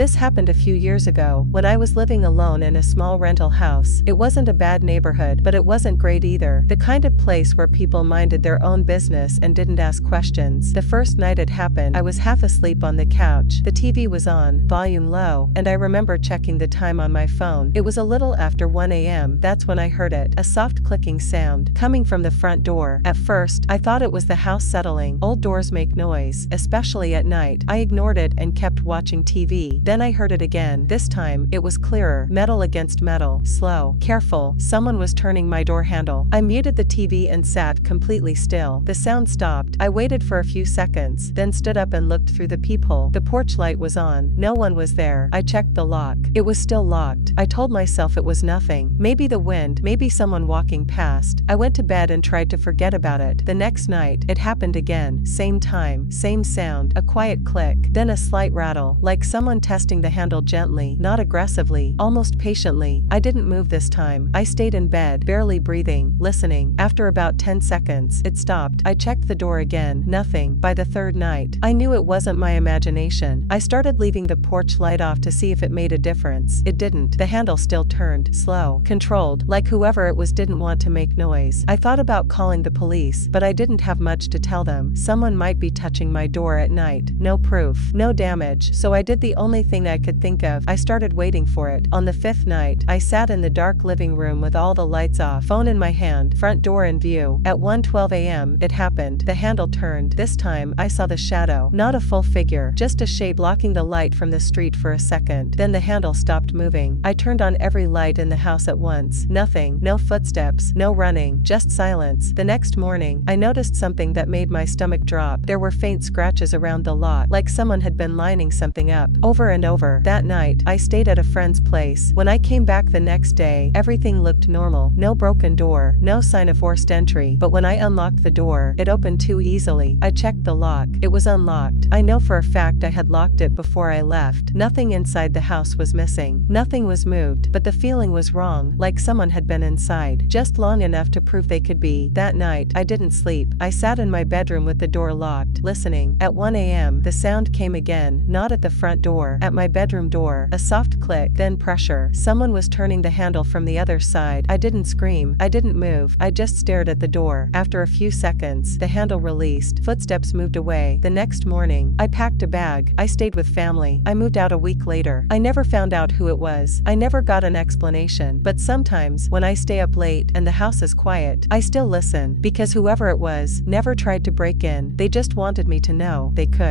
This happened a few years ago, when I was living alone in a small rental house. It wasn't a bad neighborhood, but it wasn't great either. The kind of place where people minded their own business and didn't ask questions. The first night it happened, I was half asleep on the couch. The TV was on, volume low, and I remember checking the time on my phone. It was a little after 1 a.m. That's when I heard it, a soft clicking sound, coming from the front door. At first, I thought it was the house settling. Old doors make noise, especially at night. I ignored it and kept watching TV. Then I heard it again. This time, it was clearer, metal against metal, slow, careful. Someone was turning my door handle. I muted the TV and sat completely still. The sound stopped. I waited for a few seconds, then stood up and looked through the peephole. The porch light was on. No one was there. I checked the lock. It was still locked. I told myself it was nothing. Maybe the wind, maybe someone walking past. I went to bed and tried to forget about it. The next night, it happened again. Same time, same sound, a quiet click, then a slight rattle, like someone testing the handle gently, not aggressively, almost patiently. I didn't move this time. I stayed in bed, barely breathing, listening. After about 10 seconds, it stopped. I checked the door again. Nothing. By the third night, I knew it wasn't my imagination. I started leaving the porch light off to see if it made a difference. It didn't. The handle still turned, slow, controlled, like whoever it was didn't want to make noise. I thought about calling the police, but I didn't have much to tell them. Someone might be touching my door at night. No proof, no damage, so I did the only thing I could think of. I started waiting for it. On the fifth night, I sat in the dark living room with all the lights off, phone in my hand, front door in view. At 1:12 a.m., it happened. The handle turned. This time, I saw the shadow, not a full figure, just a shape blocking the light from the street for a second. Then the handle stopped moving. I turned on every light in the house at once. Nothing, no footsteps, no running, just silence. The next morning, I noticed something that made my stomach drop. There were faint scratches around the lot, like someone had been lining something up, over and over. That night, I stayed at a friend's place. When I came back the next day, everything looked normal. No broken door, no sign of forced entry, but when I unlocked the door, it opened too easily. I checked the lock. It was unlocked. I know for a fact I had locked it before I left. Nothing inside the house was missing. Nothing was moved, but the feeling was wrong, like someone had been inside, just long enough to prove they could be. That night, I didn't sleep. I sat in my bedroom with the door locked, listening. At 1 a.m., the sound came again, not at the front door, at my bedroom door. A soft click, then pressure. Someone was turning the handle from the other side. I didn't scream. I didn't move. I just stared at the door. After a few seconds, the handle released. Footsteps moved away. The next morning, I packed a bag. I stayed with family. I moved out a week later. I never found out who it was. I never got an explanation. But sometimes, when I stay up late and the house is quiet, I still listen, because whoever it was never tried to break in. They just wanted me to know they could.